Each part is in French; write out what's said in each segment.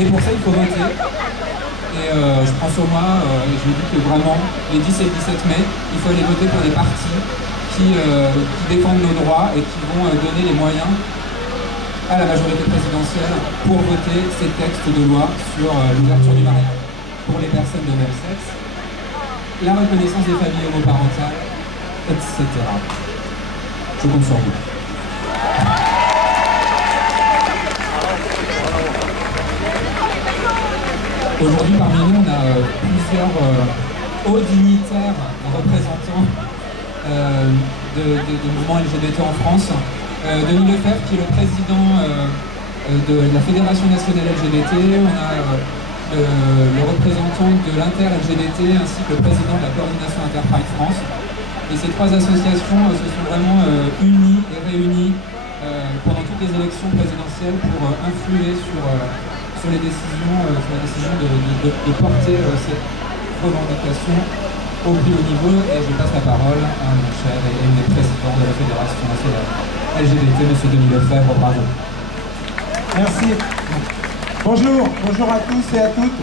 Mais pour ça, il faut voter. Et je prends sur moi, et je dis que vraiment, les 10 et 17 mai, il faut aller voter pour des partis qui défendent nos droits et qui vont donner les moyens à la majorité présidentielle pour voter ces textes de loi sur l'ouverture du mariage pour les personnes de même sexe, la reconnaissance des familles homoparentales, etc. Je compte sur vous. Aujourd'hui, parmi nous, on a plusieurs hauts dignitaires, représentants du mouvement LGBT en France. Denis Lefebvre, qui est le président de la Fédération nationale LGBT, on a le représentant de l'Inter-LGBT ainsi que le président de la coordination Interpride France. Et ces trois associations se sont vraiment unies et réunies pendant toutes les élections présidentielles pour influer sur les décisions, de porter cette revendication au plus haut niveau. Et je passe la parole à mon cher et aimé président de la Fédération nationale LGBT, M. Denis Lefebvre. Bravo. Merci. Bonjour à tous et à toutes.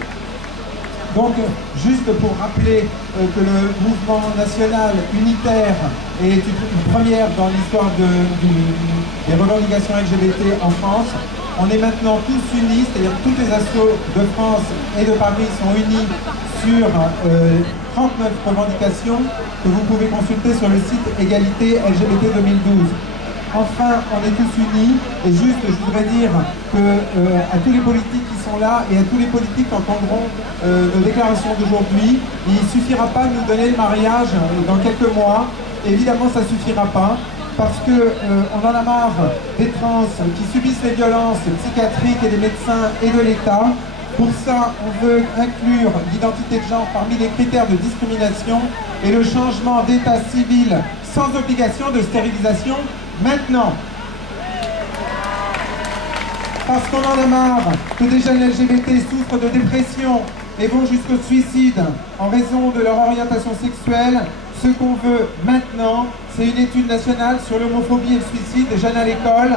Donc, juste pour rappeler que le mouvement national unitaire est une première dans l'histoire des revendications LGBT en France. On est maintenant tous unis, c'est-à-dire toutes les assos de France et de Paris sont unis sur 39 revendications que vous pouvez consulter sur le site Égalité LGBT 2012. Enfin, on est tous unis, et juste, je voudrais dire que à tous les politiques qui sont là et à tous les politiques qui entendront nos déclarations d'aujourd'hui, il ne suffira pas de nous donner le mariage dans quelques mois. Évidemment, ça ne suffira pas, parce qu'on en a marre des trans qui subissent les violences psychiatriques et des médecins et de l'État. Pour ça, on veut inclure l'identité de genre parmi les critères de discrimination et le changement d'état civil sans obligation de stérilisation maintenant. Parce qu'on en a marre que des jeunes LGBT souffrent de dépression et vont jusqu'au suicide en raison de leur orientation sexuelle. Ce qu'on veut maintenant, c'est une étude nationale sur l'homophobie et le suicide des jeunes à l'école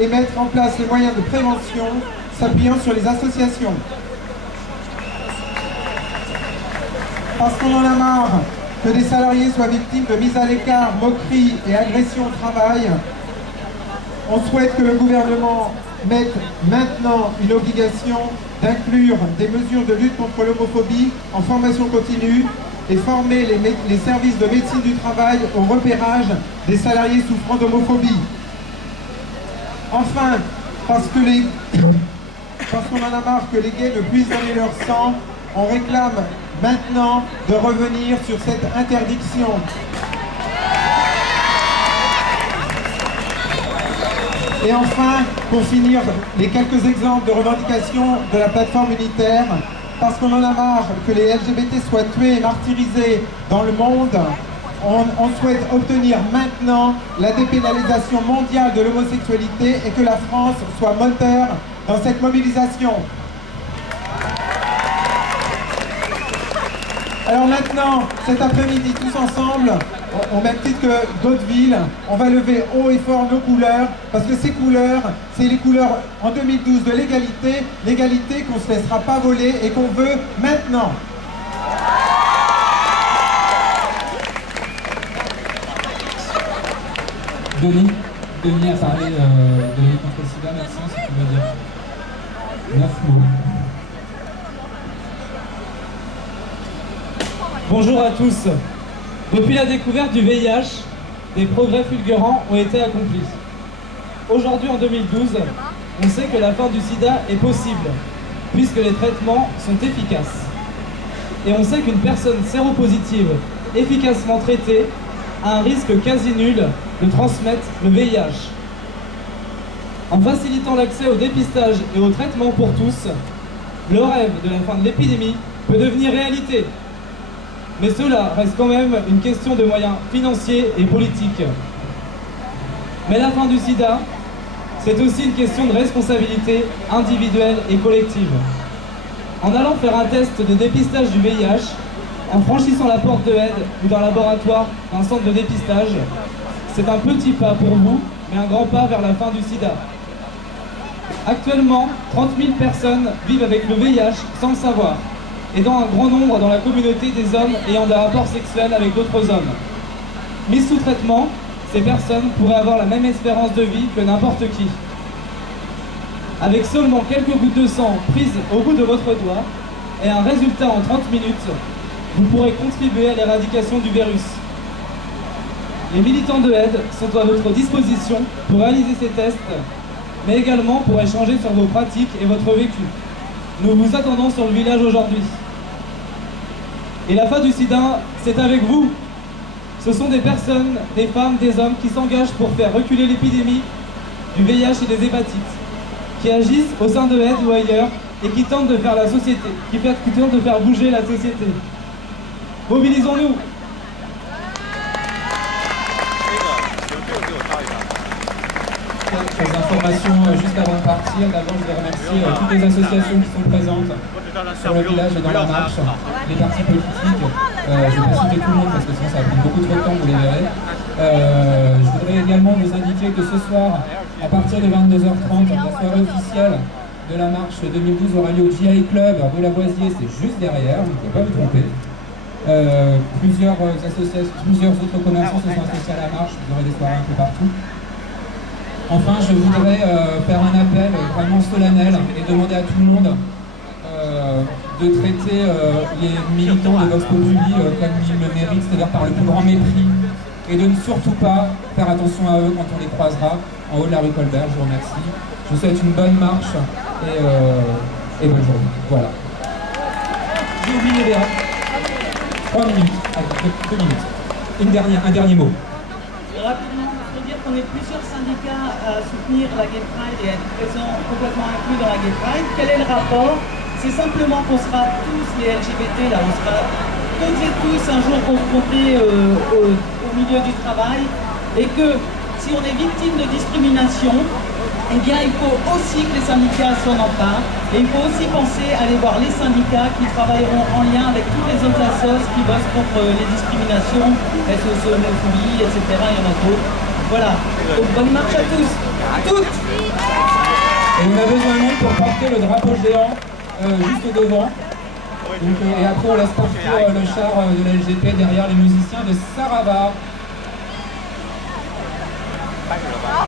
et mettre en place les moyens de prévention s'appuyant sur les associations. Parce qu'on en a marre que des salariés soient victimes de mise à l'écart, moqueries et agressions au travail, on souhaite que le gouvernement mette maintenant une obligation d'inclure des mesures de lutte contre l'homophobie en formation continue et former les services de médecine du travail au repérage des salariés souffrant d'homophobie. Enfin, parce qu'on en a marre que les gays ne puissent donner leur sang, on réclame maintenant de revenir sur cette interdiction. Et enfin, pour finir, les quelques exemples de revendications de la plateforme unitaire, parce qu'on en a marre que les LGBT soient tués et martyrisés dans le monde, on souhaite obtenir maintenant la dépénalisation mondiale de l'homosexualité et que la France soit moteur dans cette mobilisation. Alors maintenant, cet après-midi, tous ensemble, au même titre que d'autres villes, on va lever haut et fort nos couleurs, parce que ces couleurs, c'est les couleurs en 2012 de l'égalité, l'égalité qu'on ne se laissera pas voler et qu'on veut maintenant. Denis a parlé de lutte contre le sida. Maxence, si tu veux dire 9 mots. Bonjour à tous. Depuis la découverte du VIH, des progrès fulgurants ont été accomplis. Aujourd'hui, en 2012, on sait que la fin du sida est possible, puisque les traitements sont efficaces. Et on sait qu'une personne séropositive efficacement traitée a un risque quasi nul de transmettre le VIH. En facilitant l'accès au dépistage et au traitement pour tous, le rêve de la fin de l'épidémie peut devenir réalité. Mais cela reste quand même une question de moyens financiers et politiques. Mais la fin du sida, c'est aussi une question de responsabilité individuelle et collective. En allant faire un test de dépistage du VIH, en franchissant la porte de aide ou d'un laboratoire d'un centre de dépistage, c'est un petit pas pour vous, mais un grand pas vers la fin du sida. Actuellement, 30 000 personnes vivent avec le VIH sans le savoir, et dans un grand nombre dans la communauté des hommes ayant des rapports sexuels avec d'autres hommes. Mises sous traitement, ces personnes pourraient avoir la même espérance de vie que n'importe qui. Avec seulement quelques gouttes de sang prises au bout de votre doigt et un résultat en 30 minutes, vous pourrez contribuer à l'éradication du virus. Les militants de aide sont à votre disposition pour réaliser ces tests, mais également pour échanger sur vos pratiques et votre vécu. Nous vous attendons sur le village aujourd'hui. Et la fin du sida, c'est avec vous. Ce sont des personnes, des femmes, des hommes qui s'engagent pour faire reculer l'épidémie du VIH et des hépatites, qui agissent au sein de aide ou ailleurs et qui tentent de faire la société, qui tentent de faire bouger la société. Mobilisons-nous. Quelques informations juste avant de partir. D'abord, je vais remercier toutes les associations qui sont présentes sur le village et dans la marche, les partis politiques. Je ne vais pas citer tout le monde parce que sinon ça va prendre beaucoup trop de temps, vous les verrez. Je voudrais également vous indiquer que ce soir, à partir de 22h30, la soirée officielle de la marche 2012 aura lieu au GI Club de Lavoisier, c'est juste derrière, vous ne pouvez pas vous tromper. Plusieurs associations, plusieurs autres commerçants se sont associés à la marche, vous aurez des soirées un peu partout. Enfin, je voudrais faire un appel vraiment solennel et demander à tout le monde de traiter les militants de Vox Populi comme ils le méritent, c'est-à-dire par le plus grand mépris, et de ne surtout pas faire attention à eux quand on les croisera en haut de la rue Colbert. Je vous remercie. Je vous souhaite une bonne marche et bonne journée. Voilà. J'ai oublié Léa. 3 minutes. Allez, 2 minutes. Un dernier mot. Rapidement, il faut dire qu'on est plusieurs syndicats à soutenir la Gay Pride et à être présents complètement inclus dans la Gay Pride. Quel est le rapport? C'est simplement qu'on sera tous les LGBT, là, on sera toutes et tous un jour confrontés au milieu du travail, et que si on est victime de discrimination, eh bien il faut aussi que les syndicats s'en emparent, et il faut aussi penser à aller voir les syndicats qui travailleront en lien avec toutes les autres assos qui bossent contre les discriminations, SOS, homophobie, etc. Il y en a d'autres. Voilà. Donc bonne marche à tous, à toutes. Et on a besoin de monde pour porter le drapeau géant juste devant. Donc, et après on laisse partir le char de la LGP derrière les musiciens de Sarava.